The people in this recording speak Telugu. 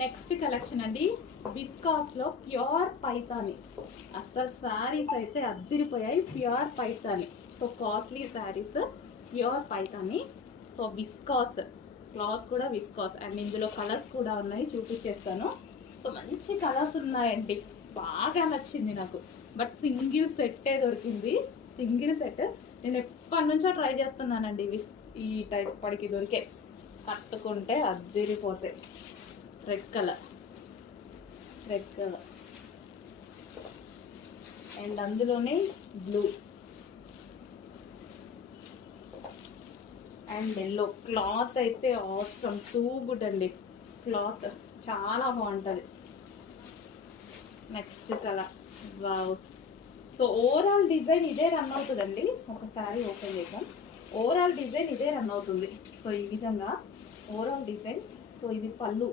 నెక్స్ట్ కలెక్షన్ అండి, విస్కాస్లో ప్యూర్ పైతాని. అసలు శారీస్ అయితే అద్దిరిపోయాయి. Pure Paithani, so costly saris, pure Paithani. So viscose cloth కూడా విస్కాస్, అండ్ ఇందులో కలర్స్ కూడా ఉన్నాయి, చూపించేస్తాను. సో మంచి కలర్స్ ఉన్నాయండి, బాగా నచ్చింది నాకు. బట్ సింగిల్ సెట్టే దొరికింది, సింగిల్ సెట్. నేను ఎప్పటి నుంచో ట్రై చేస్తున్నానండి ఇవి. ఈ టైప్ పడికి దొరికే, కట్టుకుంటే అద్దిరిపోతాయి. రెడ్ కలర్ అండ్ అందులోనే బ్లూ అండ్ ఎల్లో. క్లాత్ అయితే ఆసమ్, టూ గుడ్ అండి, క్లాత్ చాలా బాగుంటుంది. Next colour, wow. So overall design ఇదే రన్ అవుతుందండి. ఒకసారి ఓపెన్ చేద్దాం. ఓవరాల్ డిజైన్ ఇదే రన్ అవుతుంది. సో ఈ విధంగా ఓవరాల్ డిజైన్. సో ఇది పళ్ళు.